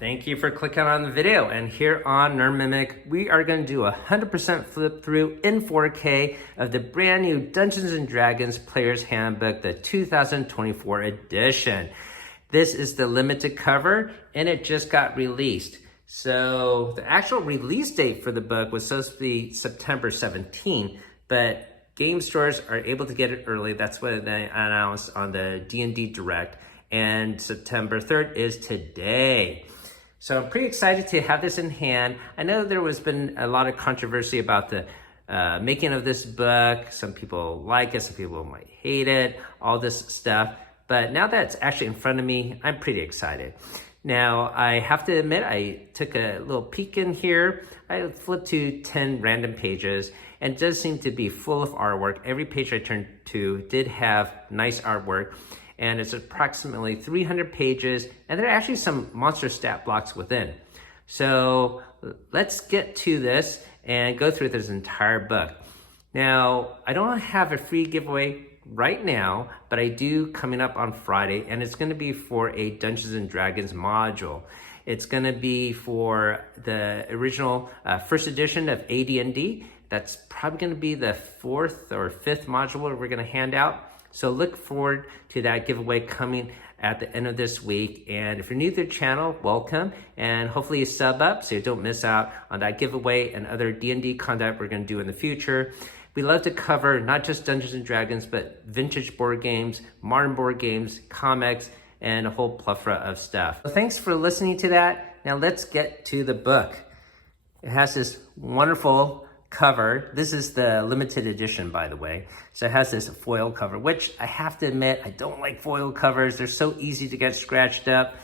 Thank you for clicking on the video. And here on Nerd Mimic, we are going to do a 100% flip through in 4K of the brand new Dungeons and Dragons Player's Handbook, the 2024 edition. This is the limited cover and it just got released. So the actual release date for the book was supposed to be September 17, but game stores are able to get it early. That's what they announced on the D&D Direct. And September 3rd is today. So I'm pretty excited to have this in hand. I know there has been a lot of controversy about the making of this book. Some people like it, some people might hate it, all this stuff. But now that it's actually in front of me, I'm pretty excited. Now, I have to admit, I took a little peek in here. I flipped to 10 random pages, and it does seem to be full of artwork. Every page I turned to did have nice artwork. And it's approximately 300 pages, and there are actually some monster stat blocks within. So let's get to this and go through this entire book. Now, I don't have a free giveaway right now, but I do coming up on Friday, and it's gonna be for a Dungeons and Dragons module. It's gonna be for the original first edition of AD&D. That's probably gonna be the 4th or 5th module we're gonna hand out. So look forward to that giveaway coming at the end of this week. And if you're new to the channel, welcome. And hopefully you sub up so you don't miss out on that giveaway and other D&D content we're going to do in the future. We love to cover not just Dungeons and Dragons, but vintage board games, modern board games, comics, and a whole plethora of stuff. So thanks for listening to that. Now let's get to the book. It has this wonderful cover. This is the limited edition, by the way. So it has this foil cover, which I have to admit, I don't like foil covers. They're so easy to get scratched up.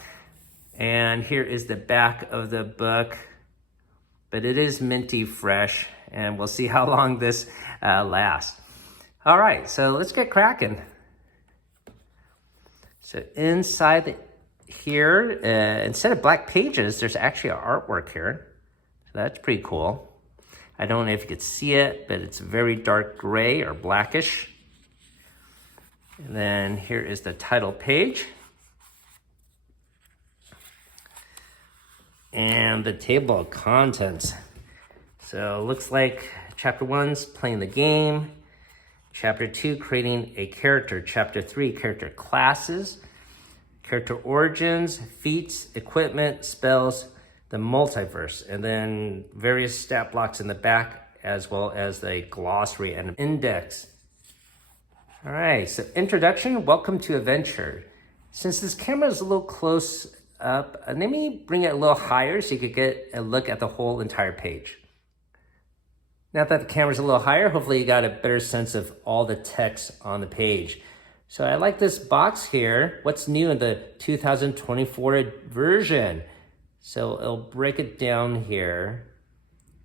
And here is the back of the book. But it is minty fresh, and we'll see how long this lasts. All right, so let's get cracking. So inside here, instead of black pages, there's actually artwork here. So that's pretty cool. I don't know if you could see it, but it's very dark gray or blackish. And then here is the title page. And the table of contents. So it looks like chapter 1's playing the game. Chapter 2, creating a character. Chapter 3, character classes. Character origins, feats, equipment, spells, the multiverse, and then various stat blocks in the back, as well as the glossary and index. All right, so introduction, welcome to adventure. Since this camera is a little close up, let me bring it a little higher so you could get a look at the whole entire page. Now that the camera's a little higher, hopefully you got a better sense of all the text on the page. So I like this box here. What's new in the 2024 version? So it'll break it down here.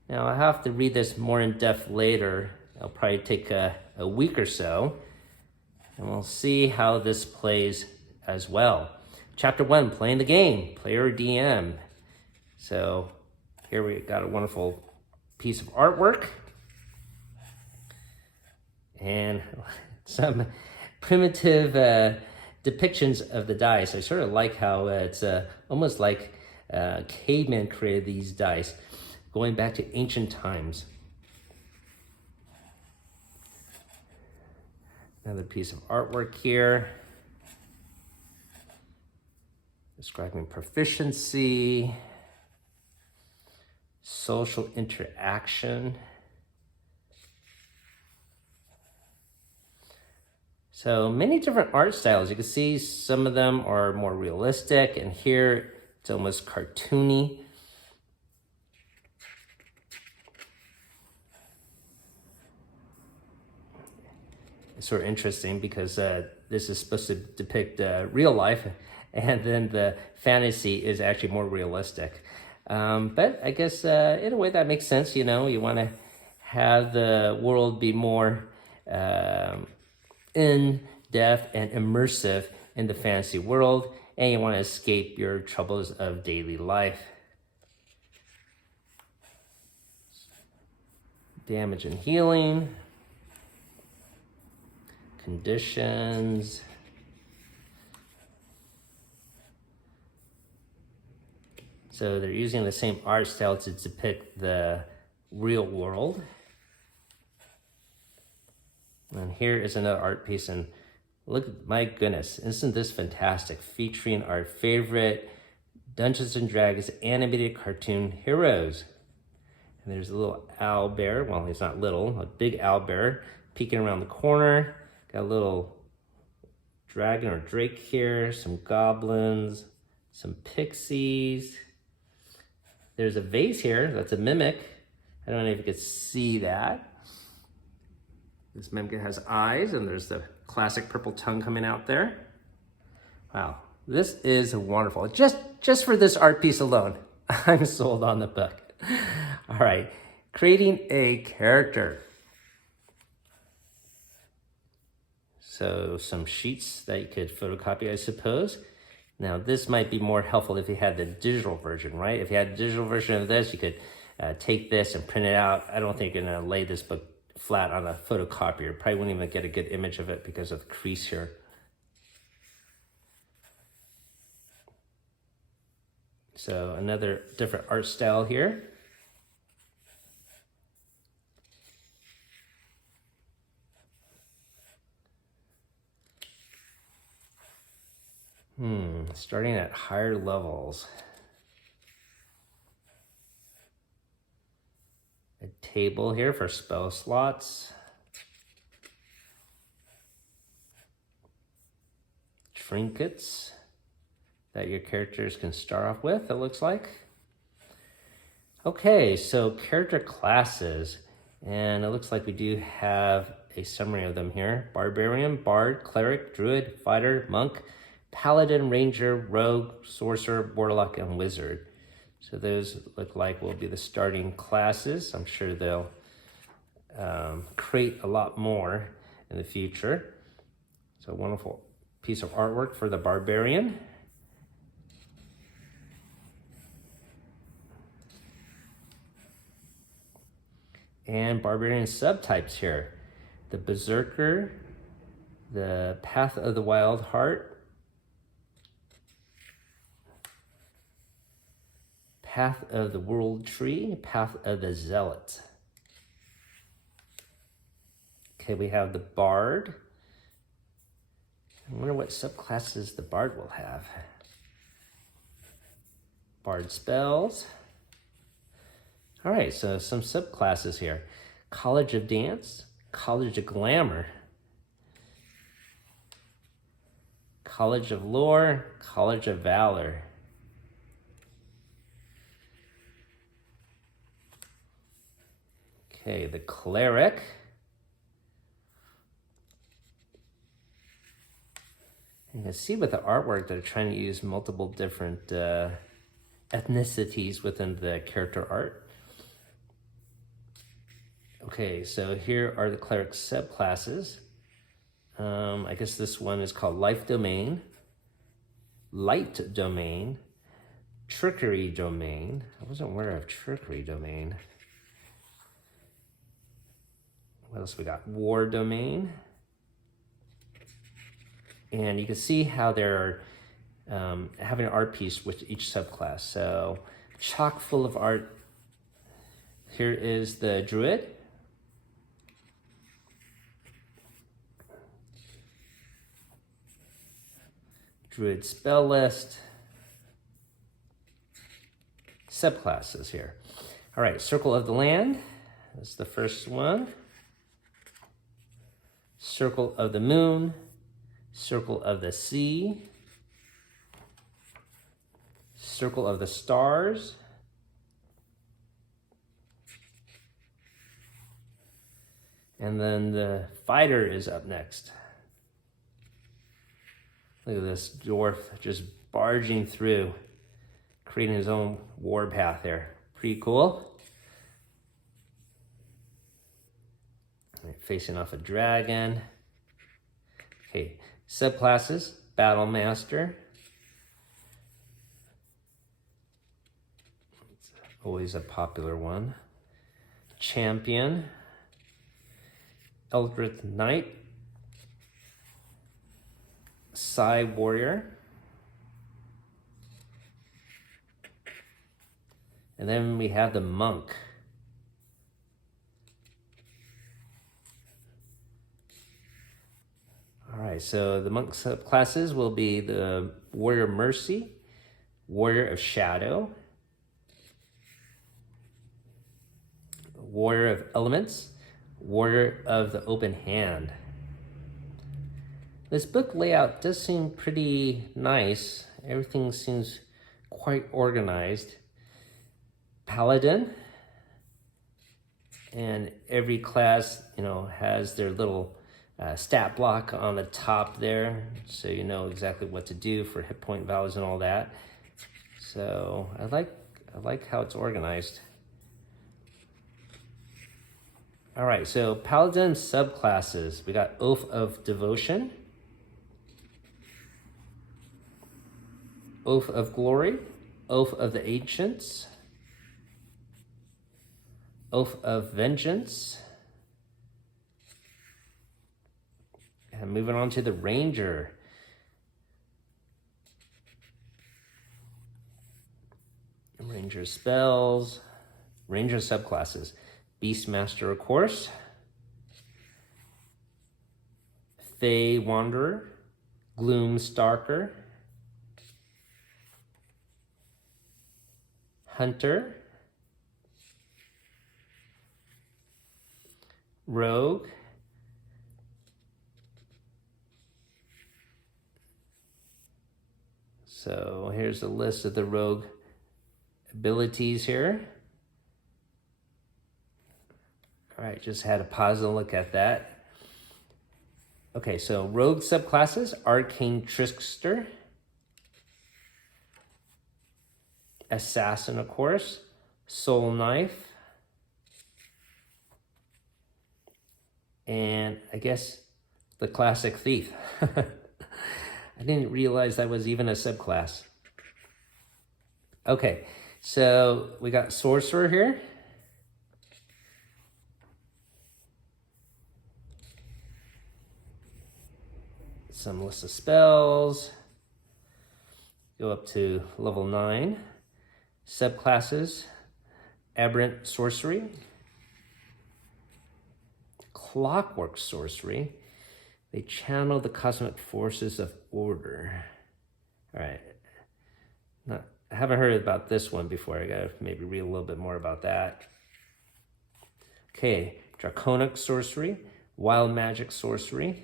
Now I'll have to read this more in depth later. It'll probably take a week or so. And we'll see how this plays as well. Chapter 1, playing the game, player DM. So here we got a wonderful piece of artwork. And some primitive depictions of the dice. I sort of like how it's almost like cavemen created these dice, going back to ancient times. Another piece of artwork here, describing proficiency, social interaction. So many different art styles. You can see some of them are more realistic, and here it's almost cartoony. It's sort of interesting because this is supposed to depict real life, and then the fantasy is actually more realistic. But I guess in a way that makes sense, you know, you want to have the world be more in-depth and immersive in the fantasy world, and you want to escape your troubles of daily life. Damage and healing. Conditions. So they're using the same art style to depict the real world. And here is another art piece, and look, my goodness, isn't this fantastic? Featuring our favorite Dungeons and Dragons animated cartoon heroes. And there's a little owl bear. Well, he's not little, a big owl bear peeking around the corner. Got a little dragon or drake here, some goblins, some pixies. There's a vase here, that's a mimic. I don't know if you could see that. This mimic has eyes, and there's the classic purple tongue coming out there. Wow, this is wonderful. Just for this art piece alone, I'm sold on the book. All right, creating a character. So some sheets that you could photocopy, I suppose. Now this might be more helpful if you had the digital version, right? If you had a digital version of this, you could take this and print it out. I don't think you're gonna lay this book flat on a photocopier. Probably wouldn't even get a good image of it because of the crease here. So another different art style here. Starting at higher levels. A table here for spell slots. Trinkets that your characters can start off with, it looks like. Okay, so character classes. And it looks like we do have a summary of them here. Barbarian, Bard, Cleric, Druid, Fighter, Monk, Paladin, Ranger, Rogue, Sorcerer, Warlock, and Wizard. So those look like will be the starting classes. I'm sure they'll create a lot more in the future. So a wonderful piece of artwork for the Barbarian. And Barbarian subtypes here. The Berserker, the Path of the Wild Heart, Path of the World Tree, Path of the Zealot. Okay, we have the Bard. I wonder what subclasses the Bard will have. Bard spells. All right, so some subclasses here. College of Dance, College of Glamour, College of Lore, College of Valor. Okay, the Cleric. You can see with the artwork they're trying to use multiple different ethnicities within the character art. Okay, so here are the Cleric subclasses. I guess this one is called Life Domain, Light Domain, Trickery Domain. I wasn't aware of Trickery Domain. What else we got? War Domain. And you can see how they're having an art piece with each subclass. So chock full of art. Here is the Druid. Druid spell list. Subclasses here. All right, Circle of the Land. That's the first one. Circle of the Moon. Circle of the Sea. Circle of the Stars. And then the Fighter is up next. Look at this dwarf just barging through, creating his own war path there. Pretty cool. Facing off a dragon. Okay, subclasses, Battle Master. It's always a popular one. Champion. Eldritch Knight. Psy Warrior. And then we have the monk. All right, so the monk subclasses will be the Warrior of Mercy, Warrior of Shadow, Warrior of Elements, Warrior of the Open Hand. This book layout does seem pretty nice. Everything seems quite organized. Paladin, and every class, has their little stat block on the top there, so you know exactly what to do for hit point values and all that. So I like how it's organized. All right, so Paladin subclasses. We got Oath of Devotion, Oath of Glory, Oath of the Ancients, Oath of Vengeance. And moving on to the Ranger. Ranger spells, Ranger subclasses. Beastmaster, of course. Fey Wanderer, Gloom Stalker, Hunter, Rogue, so here's a list of the rogue abilities here. All right, just had to pause and look at that. Okay, so rogue subclasses: Arcane Trickster, Assassin, of course, Soul Knife, and I guess the classic Thief. I didn't realize that was even a subclass. Okay, so we got Sorcerer here. Some list of spells. Go up to level 9. Subclasses: Aberrant Sorcery, Clockwork Sorcery. They channel the cosmic forces of order. All right. I haven't heard about this one before. I gotta maybe read a little bit more about that. Okay, Draconic Sorcery, Wild Magic Sorcery,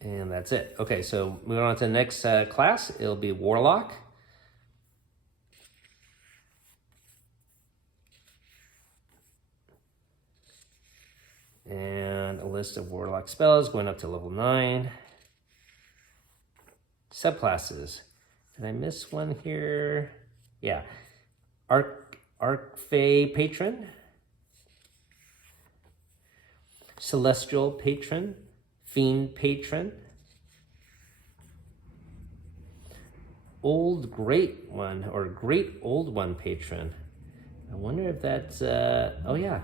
and that's it. Okay, so moving on to the next class, it'll be Warlock. And a list of Warlock spells going up to level 9. Subclasses. Did I miss one here? Yeah. Archfey Patron, Celestial Patron, Fiend Patron, Old Great One, or Great Old One Patron. I wonder if that's, oh yeah,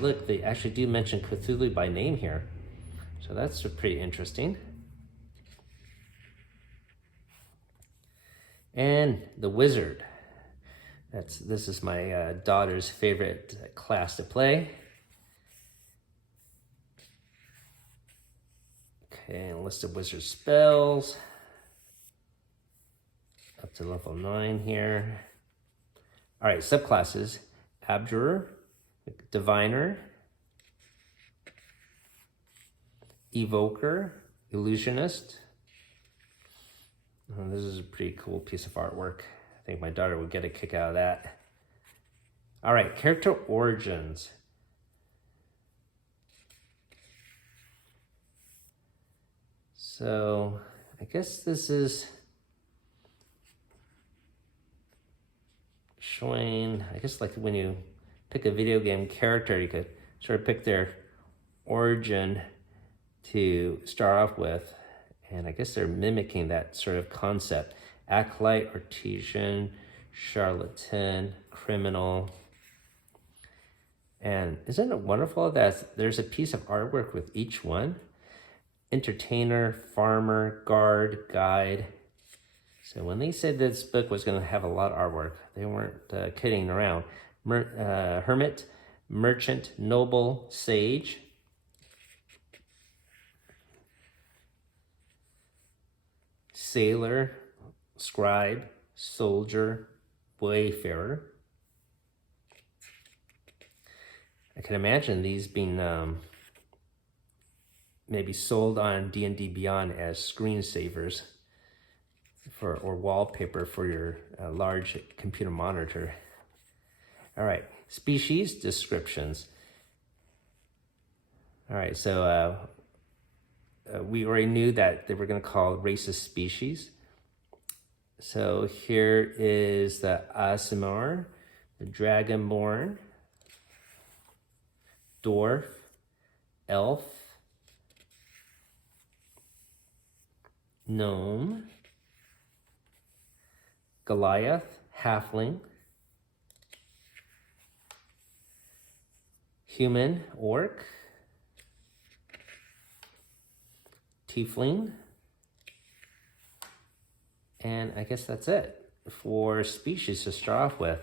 look, they actually do mention Cthulhu by name here. So that's pretty interesting. And the Wizard. This is my daughter's favorite class to play. Okay, a list of wizard spells. Up to level 9 here. All right, subclasses: Abjurer, Diviner, Evoker, Illusionist. Oh, this is a pretty cool piece of artwork. I think my daughter would get a kick out of that. All right, character origins. So I guess this is showing, I guess like when you pick a video game character, you could sort of pick their origin to start off with. And I guess they're mimicking that sort of concept. Acolyte, Artesian, Charlatan, Criminal. And isn't it wonderful that there's a piece of artwork with each one? entertainer, farmer, guard, guide. So when they said this book was going to have a lot of artwork, they weren't kidding around. Hermit, merchant, noble, sage. Sailor, scribe, soldier, wayfarer. I can imagine these being maybe sold on D&D Beyond as screensavers or wallpaper for your large computer monitor. All right, species descriptions. All right, so we already knew that they were going to call races species. So here is the Aasimar, the Dragonborn, Dwarf, Elf, Gnome, Goliath, Halfling, Human, Orc, Tiefling, and I guess that's it for species to start off with.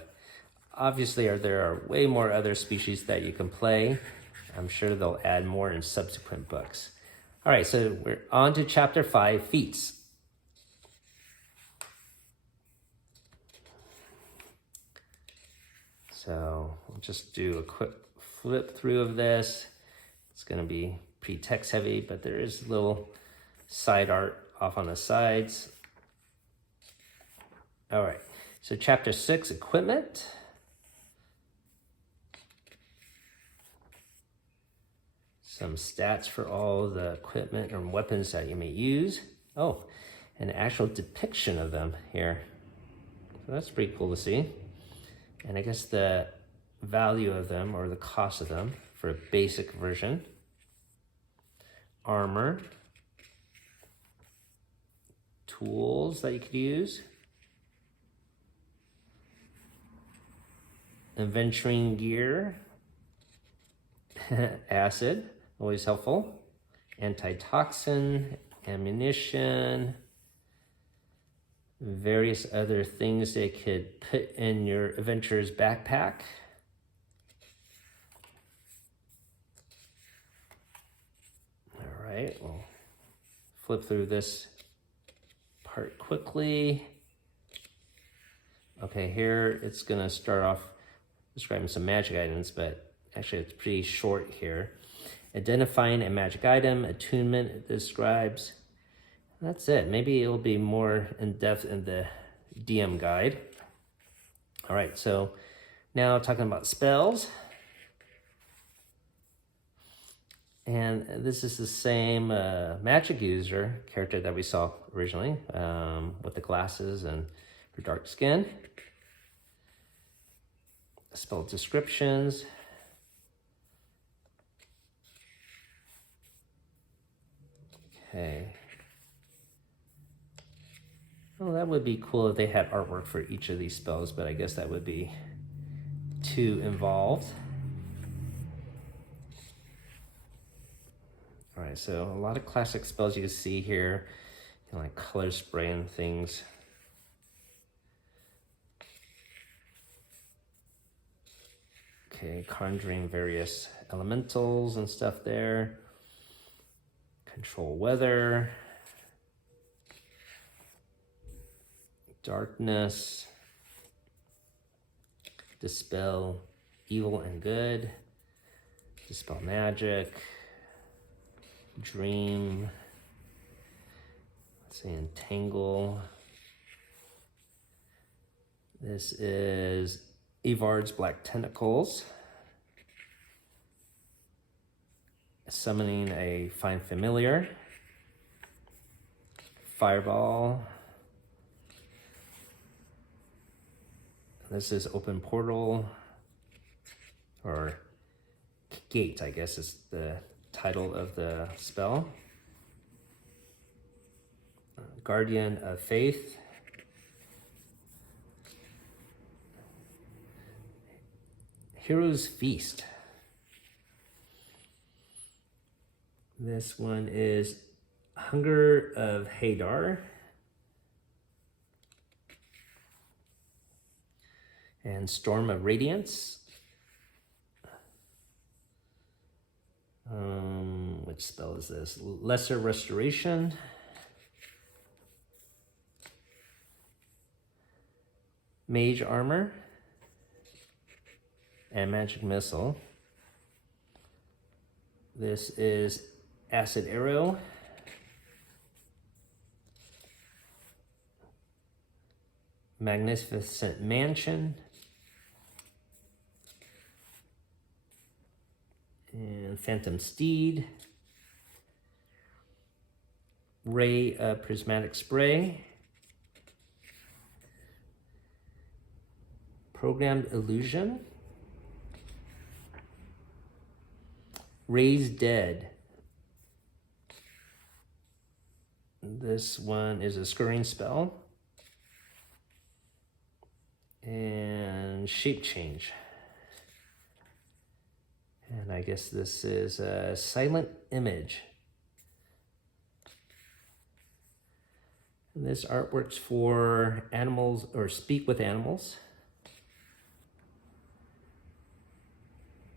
Obviously, there are way more other species that you can play. I'm sure they'll add more in subsequent books. All right, so we're on to chapter 5, feats. So we'll just do a quick flip through of this. It's going to be pretty text heavy, but there is little side art off on the sides. All right, so chapter 6, equipment. Some stats for all the equipment and weapons that you may use. Oh, an actual depiction of them here. So that's pretty cool to see. And I guess the value of them or the cost of them for a basic version. Armor. Tools that you could use. Adventuring gear. Acid, always helpful. Antitoxin, ammunition, various other things they could put in your adventurer's backpack. All right, we'll flip through this part quickly. Okay, here it's gonna start off describing some magic items, but actually it's pretty short here. Identifying a magic item, attunement it describes. That's it. Maybe it'll be more in-depth in the DM guide. All right, so now talking about spells. And this is the same magic user character that we saw originally with the glasses and her dark skin. Spell descriptions. Okay. Well, that would be cool if they had artwork for each of these spells, but I guess that would be too involved. All right, so a lot of classic spells you can see here, like color spray and things. Okay, conjuring various elementals and stuff there. Control weather. Darkness. Dispel evil and good. Dispel magic. Dream. Let's say entangle. This is Evard's Black Tentacles. Summoning a Find Familiar. Fireball. This is Open Portal, or Gate, I guess is the title of the spell. Guardian of Faith. Hero's Feast. This one is Hunger of Hadar. And Storm of Radiance. Which spell is this? Lesser Restoration. Mage Armor. And Magic Missile. This is Acid Arrow. Magnificent Mansion. And Phantom Steed. Ray Prismatic Spray. Programmed Illusion. Raise Dead. This one is a scurrying spell. And Shape Change. And I guess this is a Silent Image. And this artwork's for animals, or Speak with Animals.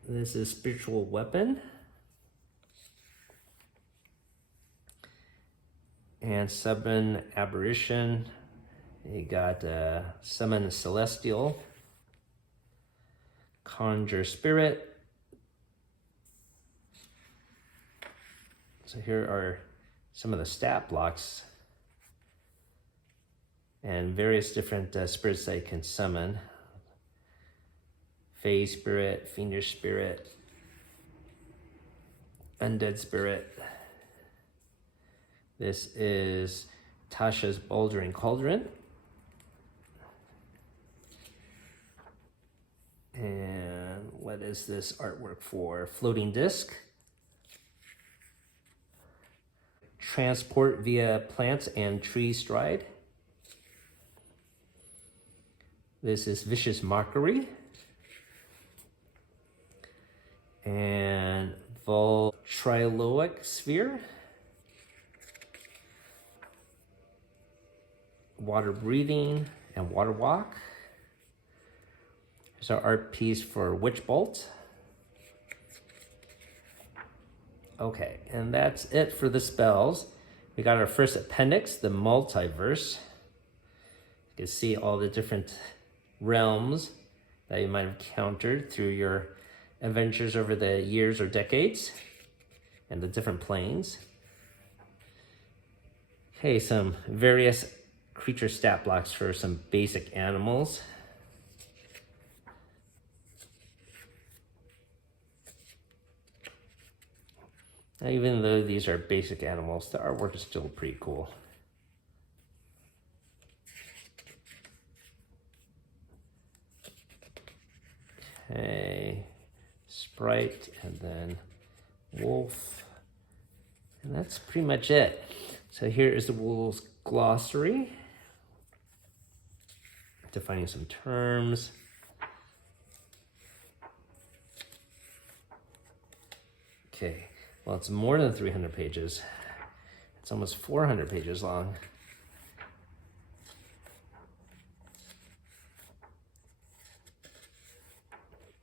This is Spiritual Weapon. And Summon Aberration. You got Summon Celestial. Conjure Spirit. So here are some of the stat blocks and various different spirits that you can summon. Fey Spirit, Fiendish Spirit, Undead Spirit. This is Tasha's Bouldering Cauldron. And what is this artwork for? Floating Disc. Transport via Plants and Tree Stride. This is Vicious Mockery. And Voltriloic Sphere. Water Breathing and Water Walk. Here's our art piece for Witch Bolt. Okay, and that's it for the spells. We got our first appendix, the multiverse. You can see all the different realms that you might have encountered through your adventures over the years or decades, and the different planes. Okay, some various creature stat blocks for some basic animals. Now, even though these are basic animals, the artwork is still pretty cool. Okay, Sprite, and then Wolf. And that's pretty much it. So here is the Wolf's glossary, defining some terms. Okay. Well, it's more than 300 pages. It's almost 400 pages long.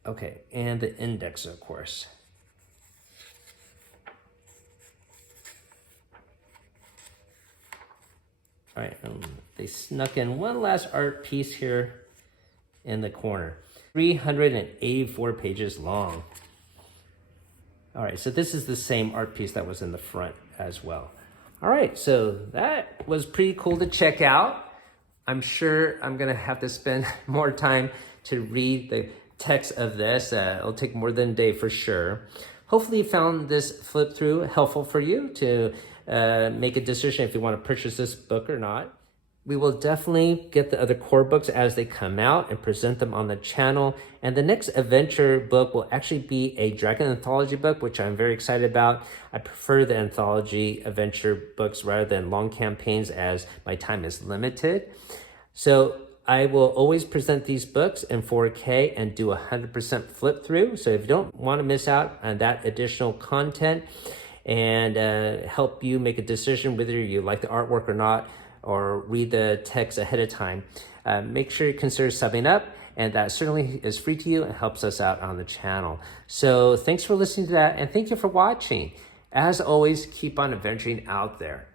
Okay, and the index, of course. All right, they snuck in one last art piece here in the corner. 384 pages long. All right, so this is the same art piece that was in the front as well. All right, so that was pretty cool to check out. I'm sure I'm gonna have to spend more time to read the text of this. It'll take more than a day for sure. Hopefully you found this flip through helpful for you to make a decision if you want to purchase this book or not. We will definitely get the other core books as they come out and present them on the channel. And the next adventure book will actually be a dragon anthology book, which I'm very excited about. I prefer the anthology adventure books rather than long campaigns as my time is limited. So I will always present these books in 4K and do 100% flip through. So if you don't want to miss out on that additional content, and help you make a decision whether you like the artwork or not, or read the text ahead of time. Make sure you consider subbing up, and that certainly is free to you and helps us out on the channel. So thanks for listening to that, and thank you for watching. As always, keep on adventuring out there.